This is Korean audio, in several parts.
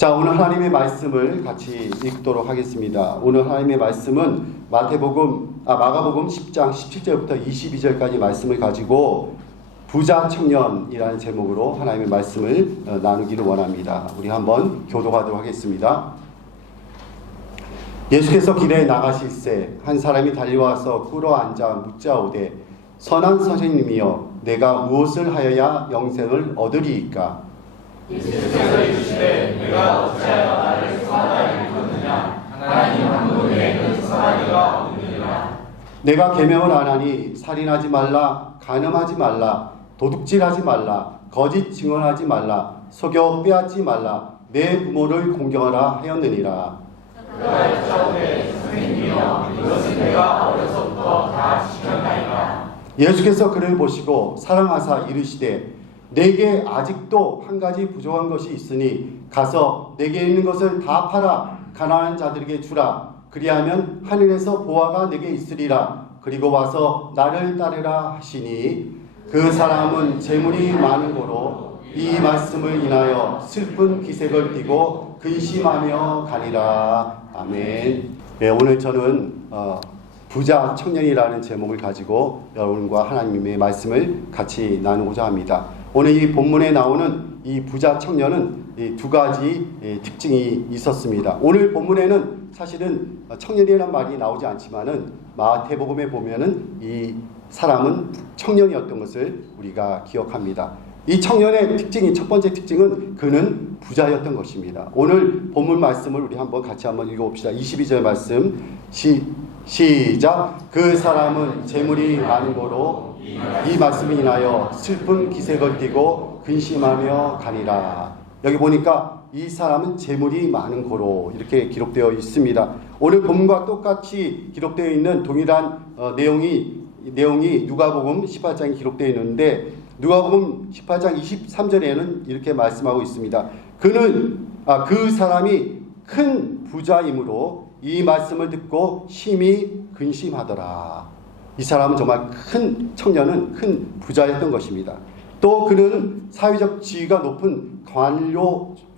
자, 오늘 하나님의 말씀을 같이 읽도록 하겠습니다. 오늘 하나님의 말씀은 마가복음 10장 17절부터 22절까지 말씀을 가지고 부자 청년이라는 제목으로 하나님의 말씀을 나누기를 원합니다. 우리 한번 교독하도록 하겠습니다. 예수께서 길에 나가실새 한 사람이 달려와서 꿇어앉아 묻자오되 선한 선생님이여 내가 무엇을 하여야 영생을 얻으리이까? 예수께서 이르시되 내가 어찌하여 나를 선하다 일컫느냐 하나님 한 분 외에는 선한 이가 없느니라. 내가 계명을 안 하니 살인하지 말라, 간음하지 말라, 도둑질하지 말라, 거짓 증언하지 말라, 속여 빼앗지 말라, 내 부모를 공경하라 하였느니라. 그가 여짜오되 선생님이여 이것은 내가 어려서부터 다 지켰나이다. 예수께서 그를 보시고 사랑하사 이르시되 내게 아직도 한 가지 부족한 것이 있으니 가서 내게 있는 것을 다 팔아 가난한 자들에게 주라. 그리하면 하늘에서 보화가 내게 있으리라. 그리고 와서 나를 따르라 하시니 그 사람은 재물이 많은 고로 이 말씀을 인하여 슬픈 기색을 띠고 근심하며 가니라. 아멘. 네, 오늘 저는 부자 청년이라는 제목을 가지고 여러분과 하나님의 말씀을 같이 나누고자 합니다. 오늘 이 본문에 나오는 이 부자 청년은 이 두 가지 특징이 있었습니다. 오늘 본문에는 사실은 청년이라는 말이 나오지 않지만은 마태복음에 보면은 이 사람은 청년이었던 것을 우리가 기억합니다. 이 청년의 특징이 첫 번째 특징은 그는 부자였던 것입니다. 오늘 본문 말씀을 우리 같이 한번 읽어봅시다. 22절 말씀 시작. 그 사람은 재물이 많은 고로 이 말씀을 인하여 슬픈 기색을 띠고 근심하며 가니라. 여기 보니까 이 사람은 재물이 많은 고로 이렇게 기록되어 있습니다. 오늘 본문과 똑같이 기록되어 있는 동일한 내용이 누가복음 18장에 기록되어 있는데 누가복음 18장 23절에는 이렇게 말씀하고 있습니다. 그 사람이 큰 부자이므로 이 말씀을 듣고 심히 근심하더라. 이 사람은 정말 청년은 큰 부자였던 것입니다. 또 그는 사회적 지위가 높은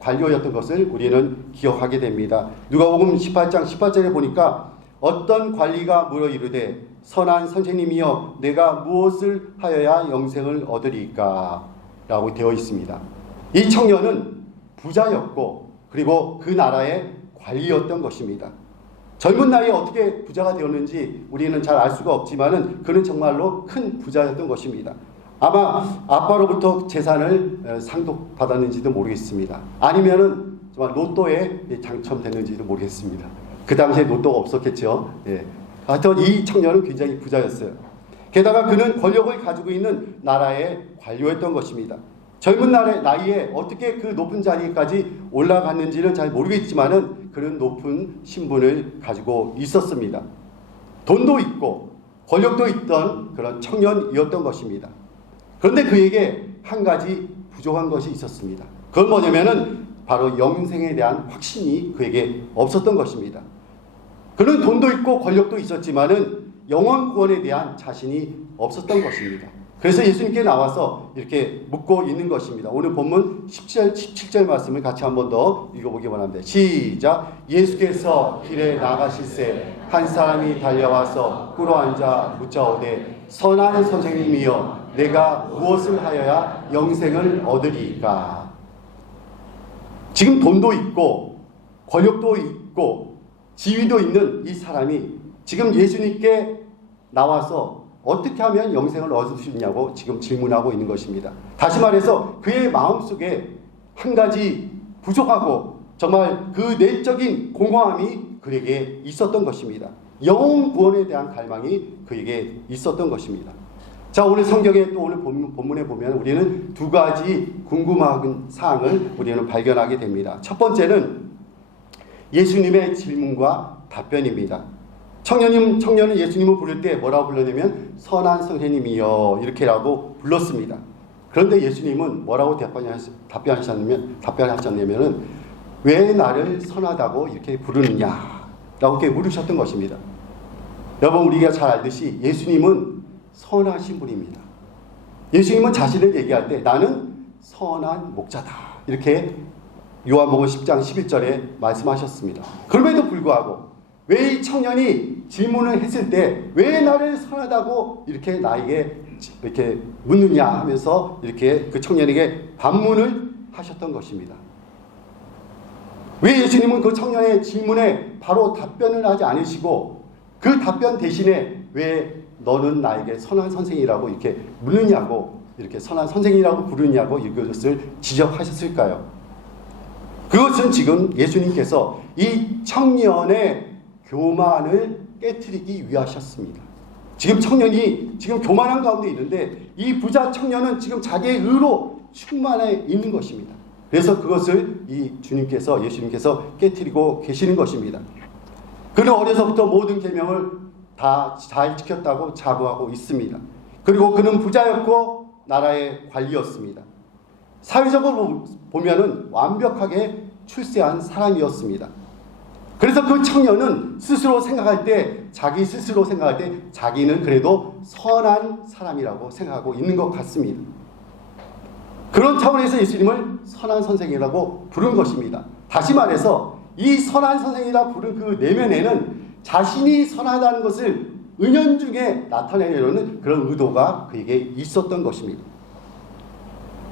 관료였던 것을 우리는 기억하게 됩니다. 누가복음 18장 18절에 보니까 어떤 관리가 물어 이르되 선한 선생님이여 내가 무엇을 하여야 영생을 얻으리까? 라고 되어 있습니다. 이 청년은 부자였고 그리고 그 나라의 관리였던 것입니다. 젊은 나이에 어떻게 부자가 되었는지 우리는 잘 알 수가 없지만은 그는 정말로 큰 부자였던 것입니다. 아마 아빠로부터 재산을 상속받았는지도 모르겠습니다. 아니면은 정말 로또에 당첨됐는지도 모르겠습니다. 그 당시에 로또가 없었겠죠. 예. 하여튼 이 청년은 굉장히 부자였어요. 게다가 그는 권력을 가지고 있는 나라의 관료였던 것입니다. 젊은 나이에 어떻게 그 높은 자리까지 올라갔는지는 잘 모르겠지만은 그는 높은 신분을 가지고 있었습니다. 돈도 있고 권력도 있던 그런 청년이었던 것입니다. 그런데 그에게 한 가지 부족한 것이 있었습니다. 그건 뭐냐면은 바로 영생에 대한 확신이 그에게 없었던 것입니다. 그는 돈도 있고 권력도 있었지만은 영원 구원에 대한 자신이 없었던 것입니다. 그래서 예수님께 나와서 이렇게 묻고 있는 것입니다. 오늘 본문 17절 말씀을 같이 한 번 더 읽어보기 원합니다. 시작. 예수께서 길에 나가실새 한 사람이 달려와서 꿇어앉아 묻자오되 선한 선생님이여 내가 무엇을 하여야 영생을 얻으리까? 지금 돈도 있고 권력도 있고 지위도 있는 이 사람이 지금 예수님께 나와서 어떻게 하면 영생을 얻을 수 있냐고 지금 질문하고 있는 것입니다. 다시 말해서 그의 마음속에 한 가지 부족하고 정말 그 내적인 공허함이 그에게 있었던 것입니다. 영혼 구원에 대한 갈망이 그에게 있었던 것입니다. 자, 오늘 성경에 또 오늘 본문에 보면 우리는 두 가지 궁금한 사항을 우리는 발견하게 됩니다. 첫 번째는 예수님의 질문과 답변입니다. 청년은 예수님을 부를 때 뭐라고 불렀냐면 선한 선생님이여 이렇게라고 불렀습니다. 그런데 예수님은 뭐라고 답변하셨냐면 왜 나를 선하다고 이렇게 부르느냐라고 이렇게 물으셨던 것입니다. 여러분 우리가 잘 알듯이 예수님은 선하신 분입니다. 예수님은 자신을 얘기할 때 나는 선한 목자다 이렇게 요한복음 10장 11절에 말씀하셨습니다. 그럼에도 불구하고 왜 이 청년이 질문을 했을 때 왜 나를 선하다고 이렇게 나에게 이렇게 묻느냐 하면서 이렇게 그 청년에게 반문을 하셨던 것입니다. 왜 예수님은 그 청년의 질문에 바로 답변을 하지 않으시고 그 답변 대신에 왜 너는 나에게 선한 선생이라고 이렇게 묻느냐고, 이렇게 선한 선생이라고 부르냐고 이것을 지적하셨을까요? 그것은 지금 예수님께서 이 청년의 교만을 깨트리기 위하셨습니다. 지금 청년이 지금 교만한 가운데 있는데 이 부자 청년은 지금 자기의 의로 충만해 있는 것입니다. 그래서 그것을 이 주님께서, 예수님께서 깨트리고 계시는 것입니다. 그는 어려서부터 모든 계명을 다 잘 지켰다고 자부하고 있습니다. 그리고 그는 부자였고 나라의 관리였습니다. 사회적으로 보면은 완벽하게 출세한 사람이었습니다. 그래서 그 청년은 스스로 생각할 때, 자기 스스로 생각할 때 자기는 그래도 선한 사람이라고 생각하고 있는 것 같습니다. 그런 차원에서 예수님을 선한 선생이라고 부른 것입니다. 다시 말해서 이 선한 선생이라 부른 그 내면에는 자신이 선하다는 것을 은연중에 나타내려는 그런 의도가 그에게 있었던 것입니다.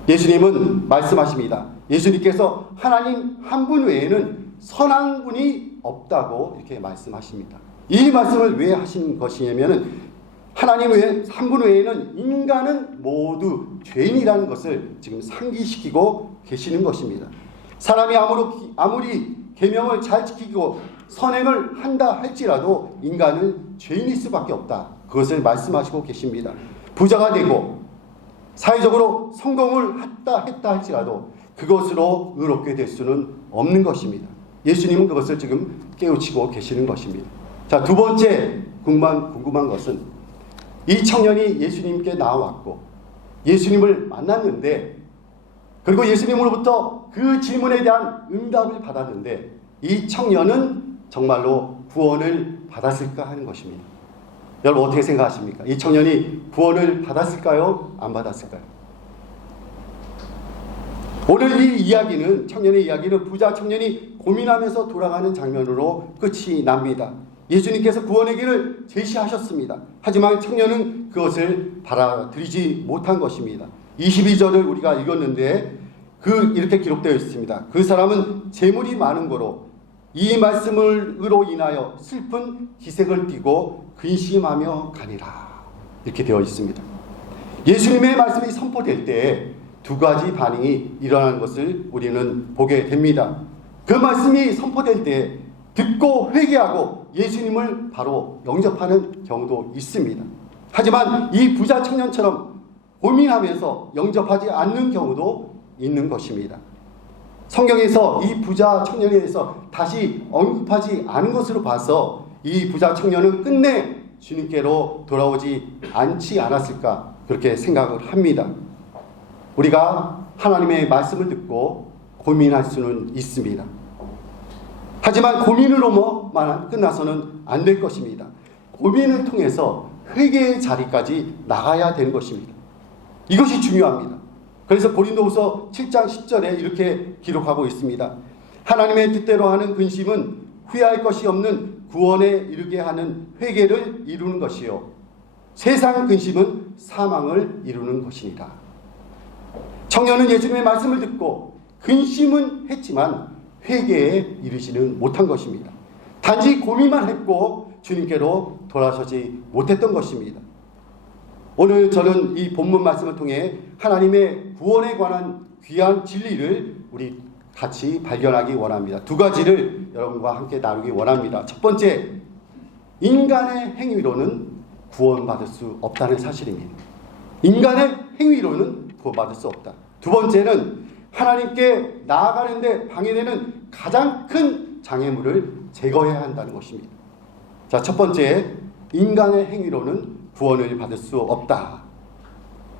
예수님은 말씀하십니다. 예수님께서 하나님 한 분 외에는 선한 분이 없다고 이렇게 말씀하십니다. 이 말씀을 왜 하신 것이냐면 하나님 외에 한 분 외에는 인간은 모두 죄인이라는 것을 지금 상기시키고 계시는 것입니다. 사람이 아무리 계명을 잘 지키고 선행을 한다 할지라도 인간은 죄인일 수밖에 없다. 그것을 말씀하시고 계십니다. 부자가 되고 사회적으로 성공을 했다 할지라도 그것으로 의롭게 될 수는 없는 것입니다. 예수님은 그것을 지금 깨우치고 계시는 것입니다. 자, 두 번째 궁금한 것은 이 청년이 예수님께 나왔고 예수님을 만났는데, 그리고 예수님으로부터 그 질문에 대한 응답을 받았는데 이 청년은 정말로 구원을 받았을까 하는 것입니다. 여러분 어떻게 생각하십니까? 이 청년이 구원을 받았을까요? 안 받았을까요? 오늘 이 이야기는, 청년의 이야기는 부자 청년이 고민하면서 돌아가는 장면으로 끝이 납니다. 예수님께서 구원의 길을 제시하셨습니다. 하지만 청년은 그것을 받아들이지 못한 것입니다. 22절을 우리가 읽었는데 이렇게 기록되어 있습니다. 그 사람은 재물이 많은 거로 이 말씀으로 인하여 슬픈 기색을 띠고 근심하며 가니라. 이렇게 되어 있습니다. 예수님의 말씀이 선포될 때 두 가지 반응이 일어나는 것을 우리는 보게 됩니다. 그 말씀이 선포될 때 듣고 회개하고 예수님을 바로 영접하는 경우도 있습니다. 하지만 이 부자 청년처럼 고민하면서 영접하지 않는 경우도 있는 것입니다. 성경에서 이 부자 청년에 대해서 다시 언급하지 않은 것으로 봐서 이 부자 청년은 끝내 주님께로 돌아오지 않지 않았을까 그렇게 생각을 합니다. 우리가 하나님의 말씀을 듣고 고민할 수는 있습니다. 하지만 고민으로만 끝나서는 안 될 것입니다. 고민을 통해서 회개의 자리까지 나가야 되는 것입니다. 이것이 중요합니다. 그래서 고린도후서 7장 10절에 이렇게 기록하고 있습니다. 하나님의 뜻대로 하는 근심은 후회할 것이 없는 구원에 이르게 하는 회개를 이루는 것이요 세상 근심은 사망을 이루는 것이니라. 청년은 예수님의 말씀을 듣고 근심은 했지만 회개에 이르지는 못한 것입니다. 단지 고민만 했고 주님께로 돌아서지 못했던 것입니다. 오늘 저는 이 본문 말씀을 통해 하나님의 구원에 관한 귀한 진리를 우리 같이 발견하기 원합니다. 두 가지를 여러분과 함께 나누기 원합니다. 첫 번째, 인간의 행위로는 구원받을 수 없다는 사실입니다. 인간의 행위로는 구원받을 수 없다. 두 번째는 하나님께 나아가는데 방해되는 가장 큰 장애물을 제거해야 한다는 것입니다. 자, 첫 번째, 인간의 행위로는 구원을 받을 수 없다.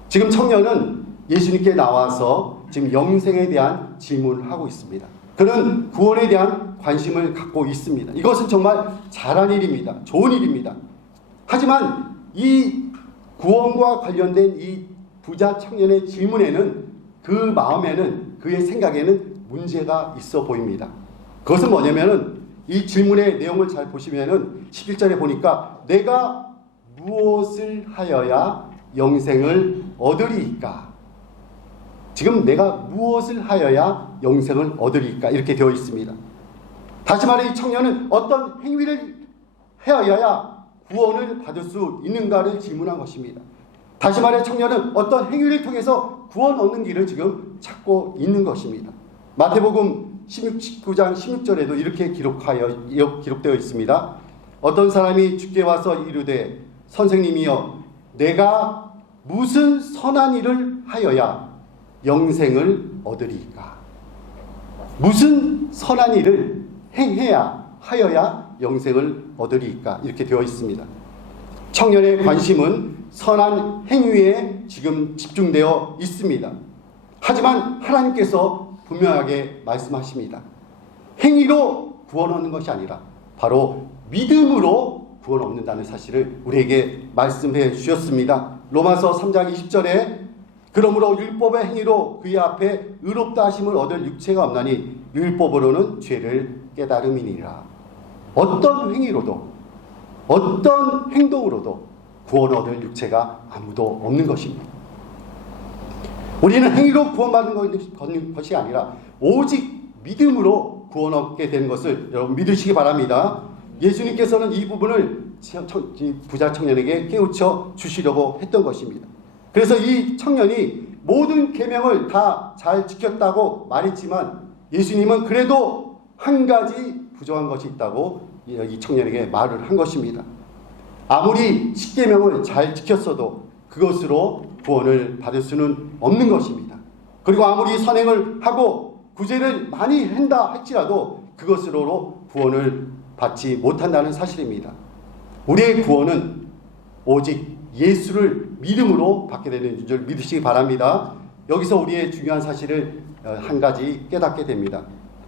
지금 청년은 예수님께 나와서 지금 영생에 대한 질문을 하고 있습니다. 그는 구원에 대한 관심을 갖고 있습니다. 이것은 정말 잘한 일입니다. 좋은 일입니다. 하지만 이 구원과 관련된 이 부자 청년의 질문에는 그 마음에는, 그의 생각에는 문제가 있어 보입니다. 그것은 뭐냐면은 이 질문의 내용을 잘 보시면은 11절에 보니까 내가 무엇을 하여야 영생을 얻으리이까? 지금 내가 무엇을 하여야 영생을 얻으리이까? 이렇게 되어 있습니다. 다시 말해 이 청년은 어떤 행위를 하여야 구원을 받을 수 있는가를 질문한 것입니다. 다시 말해 청년은 어떤 행위를 통해서 구원 얻는 길을 지금 찾고 있는 것입니다. 마태복음 19장 16절에도 이렇게 기록되어 있습니다. 어떤 사람이 주께 와서 이르되 선생님이여 내가 무슨 선한 일을 하여야 영생을 얻으리이까? 무슨 선한 일을 행해야 하여야 영생을 얻으리이까? 이렇게 되어 있습니다. 청년의 관심은 선한 행위에 지금 집중되어 있습니다. 하지만 하나님께서 분명하게 말씀하십니다. 행위로 구원 얻는 것이 아니라 바로 믿음으로 구원 얻는다는 사실을 우리에게 말씀해 주셨습니다. 로마서 3장 20절에 그러므로 율법의 행위로 그의 앞에 의롭다 하심을 얻을 육체가 없나니 율법으로는 죄를 깨달음이니라. 어떤 행위로도 어떤 행동으로도 구원 얻을 육체가 아무도 없는 것입니다. 우리는 행위로 구원받는 것이 아니라 오직 믿음으로 구원 얻게 되는 것을 여러분 믿으시기 바랍니다. 예수님께서는 이 부분을 부자 청년에게 깨우쳐 주시려고 했던 것입니다. 그래서 이 청년이 모든 계명을 다 잘 지켰다고 말했지만 예수님은 그래도 한 가지 부족한 것이 있다고 이 청년에게 말을 한 것입니다. 아무리 십계명을 잘 지켰어도 그것으로 구원을 받을 수는 없는 것입니다. 그리고 아무리 선행을 하고 구제를 많이 한다 할지라도 그것으로 구원을 받지 못한다는 사실입니다. 우리의 구원은 오직 예수를 믿음으로 받게 되는 줄 믿으시기 바랍니다. 여기서 우리의 중요한 사실을 한 가지 깨닫게 됩니다.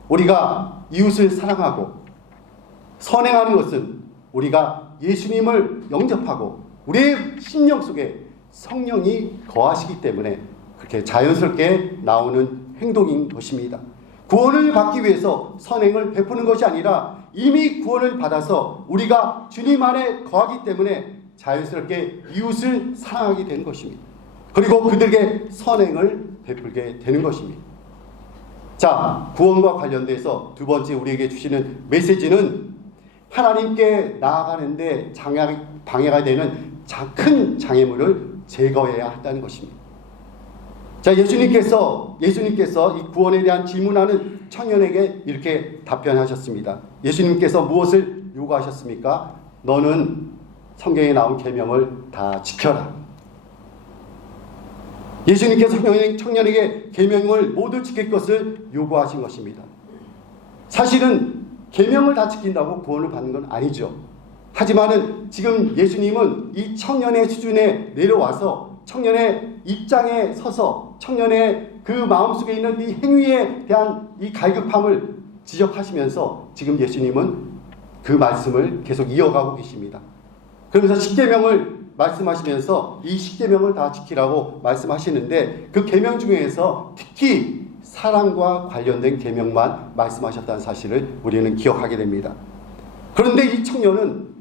우리가 이웃을 사랑하고 선행하는 것은 우리가 예수님을 영접하고 우리의 심령 속에 성령이 거하시기 때문에 그렇게 자연스럽게 나오는 행동인 것입니다. 구원을 받기 위해서 선행을 베푸는 것이 아니라 이미 구원을 받아서 우리가 주님 안에 거하기 때문에 자연스럽게 이웃을 사랑하게 되는 것입니다. 그리고 그들에게 선행을 베풀게 되는 것입니다. 자, 구원과 관련돼서 두 번째 우리에게 주시는 메시지는 하나님께 나아가는데 방해가 되는 큰 장애물을 제거해야 한다는 것입니다. 자, 예수님께서 이 구원에 대한 질문하는 청년에게 이렇게 답변하셨습니다. 예수님께서 무엇을 요구하셨습니까? 너는 성경에 나온 계명을 다 지켜라. 예수님께서 청년에게 계명을 모두 지킬 것을 요구하신 것입니다. 사실은 계명을 다 지킨다고 구원을 받는 건 아니죠. 하지만은 지금 예수님은 이 청년의 수준에 내려와서 청년의 입장에 서서 청년의 그 마음속에 있는 이 행위에 대한 이 갈급함을 지적하시면서 지금 예수님은 그 말씀을 계속 이어가고 계십니다. 그러면서 십계명을 말씀하시면서 이 십계명을 다 지키라고 말씀하시는데 그 계명 중에서 특히 사랑과 관련된 계명만 말씀하셨다는 사실을 우리는 기억하게 됩니다. 그런데 이 청년은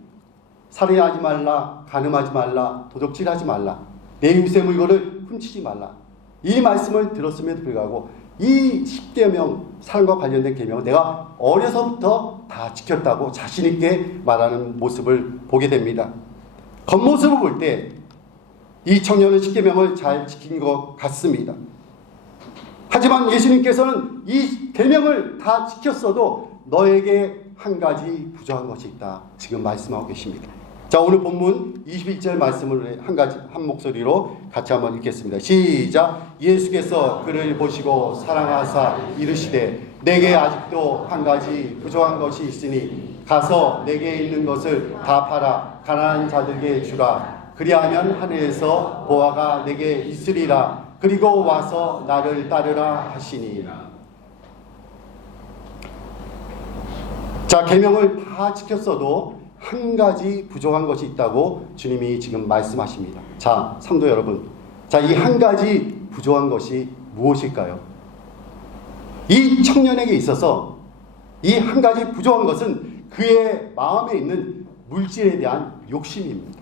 살인하지 말라, 간음하지 말라, 도적질하지 말라, 내 이웃의 물건을 훔치지 말라, 이 말씀을 들었음에도 불구하고 이 십계명, 사랑과 관련된 계명은 내가 어려서부터 다 지켰다고 자신 있게 말하는 모습을 보게 됩니다. 겉모습을 볼 때 이 청년은 십계명을 잘 지킨 것 같습니다. 하지만 예수님께서는 이 계명을 다 지켰어도 너에게 한 가지 부족한 것이 있다. 지금 말씀하고 계십니다. 자, 오늘 본문 21절 말씀을 한 목소리로 같이 한번 읽겠습니다. 시작. 예수께서 그를 보시고 사랑하사 이르시되 내게 아직도 한 가지 부족한 것이 있으니 가서 내게 있는 것을 다 팔아 가난한 자들에게 주라. 그리하면 하늘에서 보화가 내게 있으리라. 그리고 와서 나를 따르라 하시니. 자, 계명을 다 지켰어도 한 가지 부족한 것이 있다고 주님이 지금 말씀하십니다. 자, 성도 여러분, 자, 이 한 가지 부족한 것이 무엇일까요? 이 청년에게 있어서 이 한 가지 부족한 것은 그의 마음에 있는 물질에 대한 욕심입니다.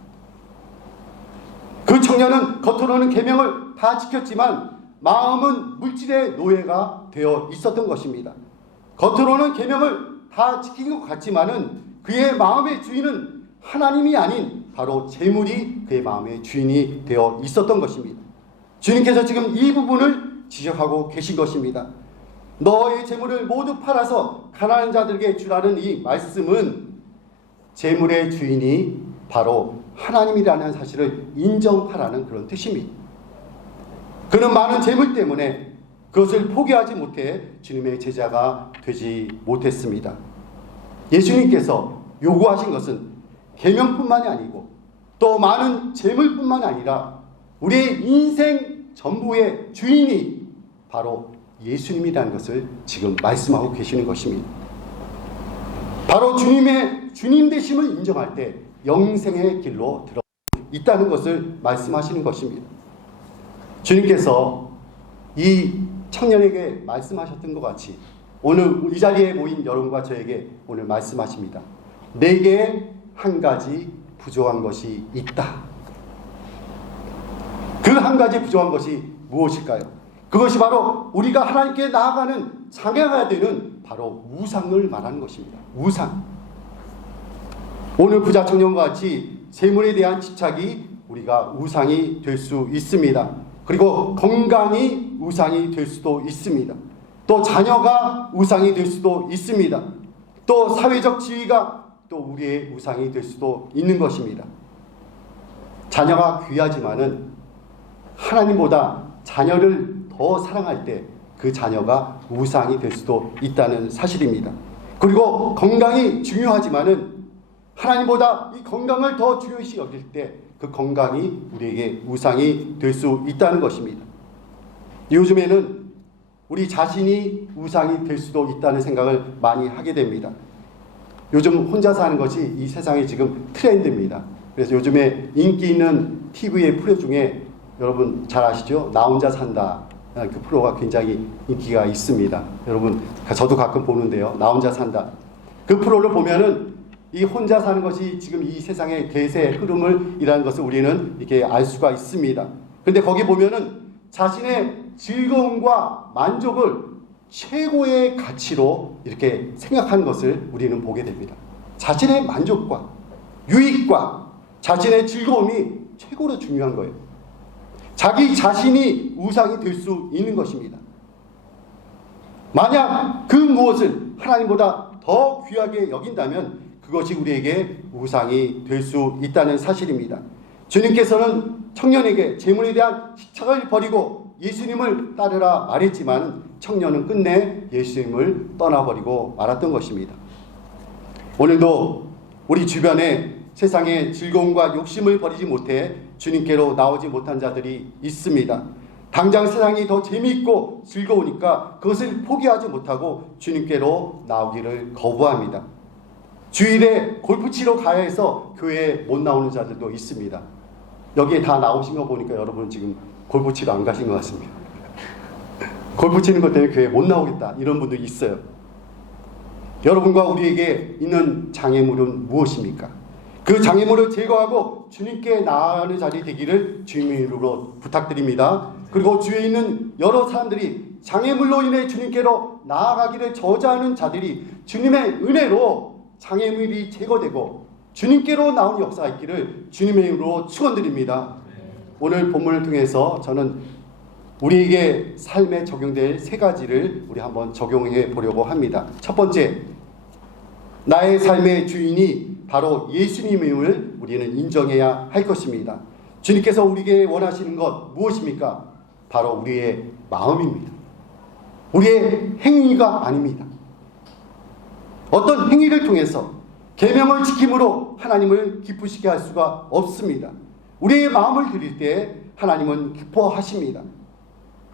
그 청년은 겉으로는 계명을 다 지켰지만 마음은 물질의 노예가 되어 있었던 것입니다. 겉으로는 계명을 다 지킨 것 같지만은 그의 마음의 주인은 하나님이 아닌 바로 재물이 그의 마음의 주인이 되어 있었던 것입니다. 주님께서 지금 이 부분을 지적하고 계신 것입니다. 너의 재물을 모두 팔아서 가난한 자들에게 주라는 이 말씀은 재물의 주인이 바로 하나님이라는 사실을 인정하라는 그런 뜻입니다. 그는 많은 재물 때문에 그것을 포기하지 못해 주님의 제자가 되지 못했습니다. 예수님께서 요구하신 것은 계명뿐만이 아니고 또 많은 재물뿐만 아니라 우리의 인생 전부의 주인이 바로 예수님이라는 것을 지금 말씀하고 계시는 것입니다. 바로 주님의 주님 되심을 인정할 때 영생의 길로 들어 있다는 것을 말씀하시는 것입니다. 주님께서 이 청년에게 말씀하셨던 것 같이 오늘 이 자리에 모인 여러분과 저에게 오늘 말씀하십니다. 내게 한 가지 부족한 것이 있다. 그 한 가지 부족한 것이 무엇일까요? 그것이 바로 우리가 하나님께 나아가는 장애가 되는 바로 우상을 말하는 것입니다. 우상. 오늘 부자 청년과 같이 재물에 대한 집착이 우리가 우상이 될 수 있습니다. 그리고 건강이 우상이 될 수도 있습니다. 또 자녀가 우상이 될 수도 있습니다. 또 사회적 지위가 또 우리의 우상이 될 수도 있는 것입니다. 자녀가 귀하지만은 하나님보다 자녀를 더 사랑할 때 그 자녀가 우상이 될 수도 있다는 사실입니다. 그리고 건강이 중요하지만은 하나님보다 이 건강을 더 중요시 여길 때 그 건강이 우리에게 우상이 될 수 있다는 것입니다. 요즘에는 우리 자신이 우상이 될 수도 있다는 생각을 많이 하게 됩니다. 요즘 혼자 사는 것이 이 세상의 지금 트렌드입니다. 그래서 요즘에 인기 있는 TV의 프로 중에 여러분 잘 아시죠? 나 혼자 산다. 그 프로가 굉장히 인기가 있습니다. 여러분 저도 가끔 보는데요. 나 혼자 산다. 그 프로를 보면은 이 혼자 사는 것이 지금 이 세상의 대세 흐름을이라는 것을 우리는 이렇게 알 수가 있습니다. 그런데 거기 보면은 자신의 즐거움과 만족을 최고의 가치로 이렇게 생각하는 것을 우리는 보게 됩니다. 자신의 만족과 유익과 자신의 즐거움이 최고로 중요한 거예요. 자기 자신이 우상이 될 수 있는 것입니다. 만약 그 무엇을 하나님보다 더 귀하게 여긴다면 그것이 우리에게 우상이 될 수 있다는 사실입니다. 주님께서는 청년에게 재물에 대한 집착을 버리고 예수님을 따르라 말했지만 청년은 끝내 예수님을 떠나버리고 말았던 것입니다. 오늘도 우리 주변에 세상의 즐거움과 욕심을 버리지 못해 주님께로 나오지 못한 자들이 있습니다. 당장 세상이 더 재미있고 즐거우니까 그것을 포기하지 못하고 주님께로 나오기를 거부합니다. 주일에 골프 치러 가야 해서 교회에 못 나오는 자들도 있습니다. 여기에 다 나오신 거 보니까 여러분 지금 골프 치러 안 가신 것 같습니다. 골프 치는 것 때문에 교회에 못 나오겠다 이런 분들이 있어요. 여러분과 우리에게 있는 장애물은 무엇입니까? 그 장애물을 제거하고 주님께 나아가는 자리 되기를 주님의 이름으로 부탁드립니다. 그리고 주위에 있는 여러 사람들이 장애물로 인해 주님께로 나아가기를 저지하는 자들이 주님의 은혜로 장애물이 제거되고 주님께로 나오는 역사가 있기를 주님의 이름으로 축원드립니다. 오늘 본문을 통해서 저는 우리에게 삶에 적용될 세 가지를 우리 한번 적용해 보려고 합니다. 첫 번째, 나의 삶의 주인이 바로 예수님임을 우리는 인정해야 할 것입니다. 주님께서 우리에게 원하시는 것 무엇입니까? 바로 우리의 마음입니다. 우리의 행위가 아닙니다. 어떤 행위를 통해서 계명을 지킴으로 하나님을 기쁘시게 할 수가 없습니다. 우리의 마음을 드릴 때 하나님은 기뻐하십니다.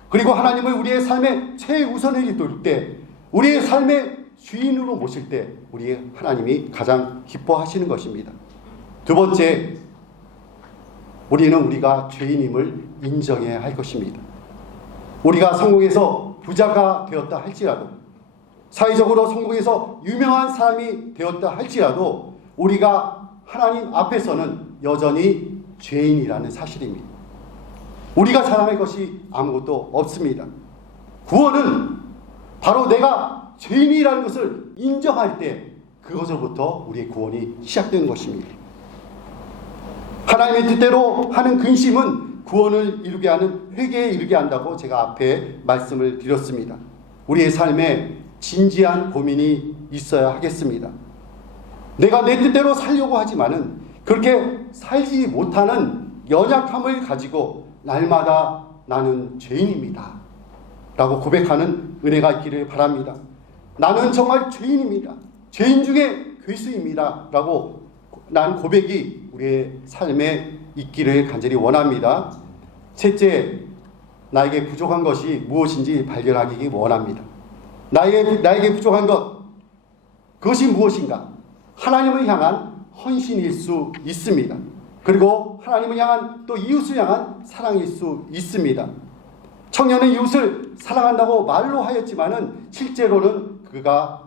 그리고 하나님을 우리의 삶의 최우선에 둘 때, 우리의 삶의 주인으로 모실 때 우리 하나님이 가장 기뻐하시는 것입니다. 두 번째, 우리는 우리가 죄인임을 인정해야 할 것입니다. 우리가 성경에서 부자가 되었다 할지라도, 사회적으로 성공해서 유명한 사람이 되었다 할지라도 우리가 하나님 앞에서는 여전히 죄인이라는 사실입니다. 우리가 자랑할 것이 아무것도 없습니다. 구원은 바로 내가 죄인이라는 것을 인정할 때 그것으로부터 우리의 구원이 시작되는 것입니다. 하나님의 뜻대로 하는 근심은 구원을 이루게 하는 회개에 이르게 한다고 제가 앞에 말씀을 드렸습니다. 우리의 삶에 진지한 고민이 있어야 하겠습니다. 내가 내 뜻대로 살려고 하지만은 그렇게 살지 못하는 연약함을 가지고 날마다 나는 죄인입니다 라고 고백하는 은혜가 있기를 바랍니다. 나는 정말 죄인입니다. 죄인 중에 괴수입니다 라고 난 고백이 우리의 삶에 있기를 간절히 원합니다. 셋째, 나에게 부족한 것이 무엇인지 발견하기 원합니다. 나에게 부족한 것, 그것이 무엇인가? 하나님을 향한 헌신일 수 있습니다. 그리고 하나님을 향한 또 이웃을 향한 사랑일 수 있습니다. 청년은 이웃을 사랑한다고 말로 하였지만은 실제로는 그가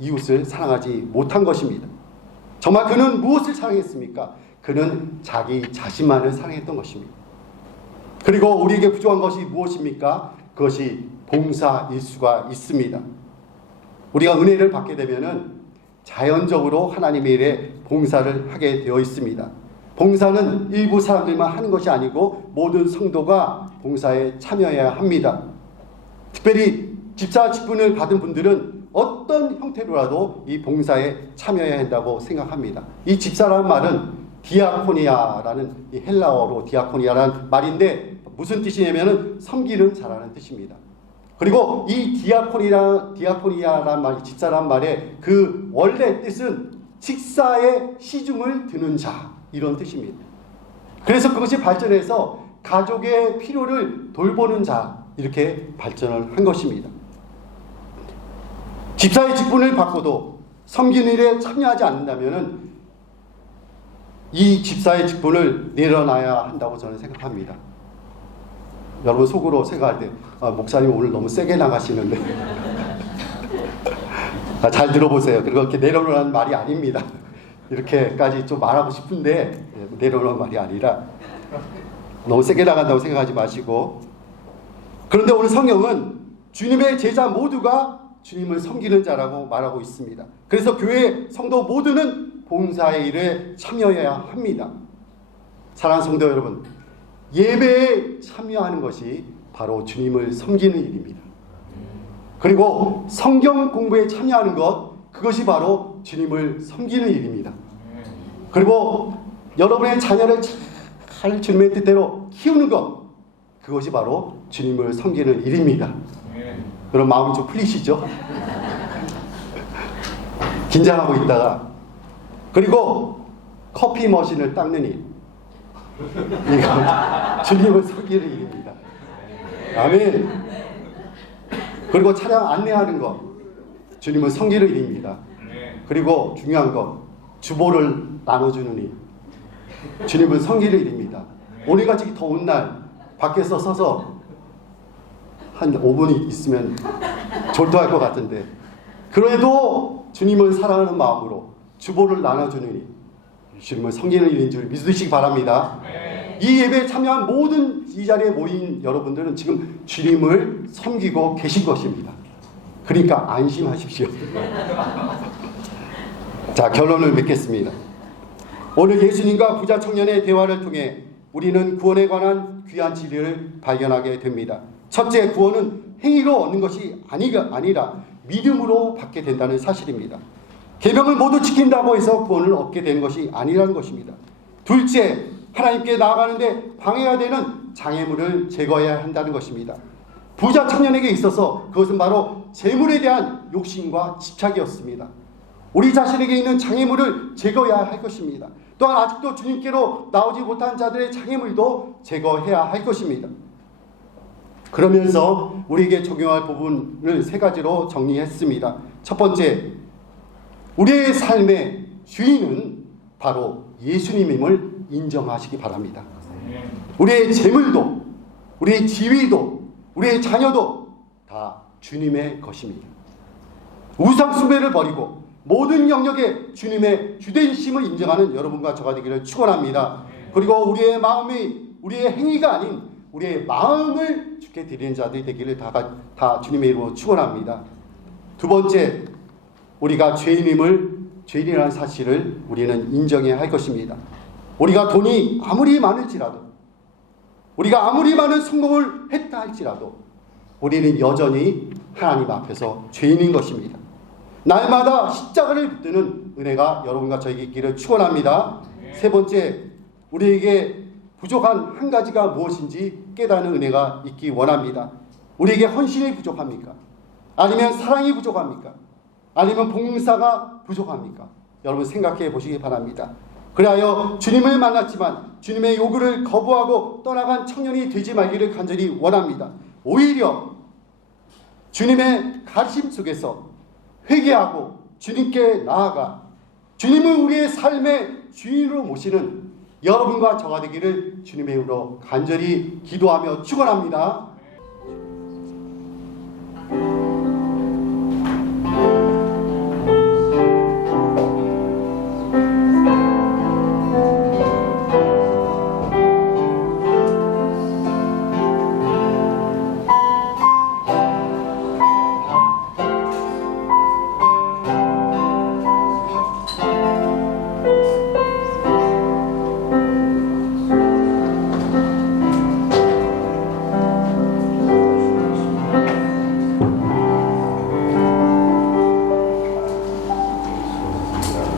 이웃을 사랑하지 못한 것입니다. 정말 그는 무엇을 사랑했습니까? 그는 자기 자신만을 사랑했던 것입니다. 그리고 우리에게 부족한 것이 무엇입니까? 그것이 봉사일 수가 있습니다. 우리가 은혜를 받게 되면은 자연적으로 하나님의 일에 봉사를 하게 되어 있습니다. 봉사는 일부 사람들만 하는 것이 아니고 모든 성도가 봉사에 참여해야 합니다. 특별히 집사 직분을 받은 분들은 어떤 형태로라도 이 봉사에 참여해야 한다고 생각합니다. 이 집사라는 말은 디아코니아라는 이 헬라어로 디아코니아라는 말인데 무슨 뜻이냐면은 섬기는 자라는 뜻입니다. 그리고 이 디아코니아라는 말, 집사라는 말의 그 원래 뜻은 직사에 시중을 드는 자, 이런 뜻입니다. 그래서 그것이 발전해서 가족의 필요를 돌보는 자, 이렇게 발전을 한 것입니다. 집사의 직분을 받고도 섬기는 일에 참여하지 않는다면 이 집사의 직분을 내려놔야 한다고 저는 생각합니다. 여러분 속으로 생각할 때 목사님 오늘 너무 세게 나가시는데 잘 들어보세요. 그리고 그렇게 내려놓으라는 말이 아닙니다. 이렇게까지 좀 말하고 싶은데 내려놓으라는 말이 아니라 너무 세게 나간다고 생각하지 마시고, 그런데 오늘 성경은 주님의 제자 모두가 주님을 섬기는 자라고 말하고 있습니다. 그래서 교회 성도 모두는 봉사의 일에 참여해야 합니다. 사랑하는 성도 여러분, 예배에 참여하는 것이 바로 주님을 섬기는 일입니다. 그리고 성경 공부에 참여하는 것, 그것이 바로 주님을 섬기는 일입니다. 그리고 여러분의 자녀를 잘 주님의 뜻대로 키우는 것, 그것이 바로 주님을 섬기는 일입니다. 그럼 마음이 좀 풀리시죠? 긴장하고 있다가, 그리고 커피 머신을 닦는 일, 이거 주님을 섬기는 일입니다. 아멘. 그리고 차량 안내하는 것, 주님을 섬기는 일입니다. 그리고 중요한 것, 주보를 나눠주는 일, 주님을 섬기는 일입니다. 오늘같이 더운 날 밖에서 서서 한 5분이 있으면 졸도할 것 같은데, 그래도 주님을 사랑하는 마음으로 주보를 나눠주는 일, 주님을 섬기는 일인 줄 믿으시기 바랍니다. 이 예배에 참여한 모든 이 자리에 모인 여러분들은 지금 주님을 섬기고 계신 것입니다. 그러니까 안심하십시오. 자, 결론을 맺겠습니다. 오늘 예수님과 부자 청년의 대화를 통해 우리는 구원에 관한 귀한 진리를 발견하게 됩니다. 첫째, 구원은 행위로 얻는 것이 아니라 믿음으로 받게 된다는 사실입니다. 계명을 모두 지킨다고 해서 구원을 얻게 되는 것이 아니라는 것입니다. 둘째, 하나님께 나아가는데 방해가 되는 장애물을 제거해야 한다는 것입니다. 부자 청년에게 있어서 그것은 바로 재물에 대한 욕심과 집착이었습니다. 우리 자신에게 있는 장애물을 제거해야 할 것입니다. 또한 아직도 주님께로 나오지 못한 자들의 장애물도 제거해야 할 것입니다. 그러면서 우리에게 적용할 부분을 세 가지로 정리했습니다. 첫 번째, 우리의 삶의 주인은 바로 예수님임을 인정하시기 바랍니다. 우리의 재물도, 우리의 지위도, 우리의 자녀도 다 주님의 것입니다. 우상 숭배를 버리고 모든 영역에 주님의 주되심을 인정하는 여러분과 저가 되기를 축원합니다. 그리고 우리의 마음이 우리의 행위가 아닌 우리의 마음을 주께 드리는 자들이 되기를 다 주님의 이름으로 축원합니다. 두 번째, 우리가 죄인이라는 사실을 우리는 인정해야 할 것입니다. 우리가 돈이 아무리 많을지라도, 우리가 아무리 많은 성공을 했다 할지라도 우리는 여전히 하나님 앞에서 죄인인 것입니다. 날마다 십자가를 붙드는 은혜가 여러분과 저에게 있기를 축원합니다. 세 번째, 우리에게 부족한 한 가지가 무엇인지 깨닫는 은혜가 있기 원합니다. 우리에게 헌신이 부족합니까? 아니면 사랑이 부족합니까? 아니면 봉사가 부족합니까? 여러분 생각해 보시기 바랍니다. 그리하여 주님을 만났지만 주님의 요구를 거부하고 떠나간 청년이 되지 말기를 간절히 원합니다. 오히려 주님의 가르침 속에서 회개하고 주님께 나아가 주님을 우리의 삶의 주인으로 모시는 여러분과 저가 되기를 주님의 이름으로 간절히 기도하며 축원합니다.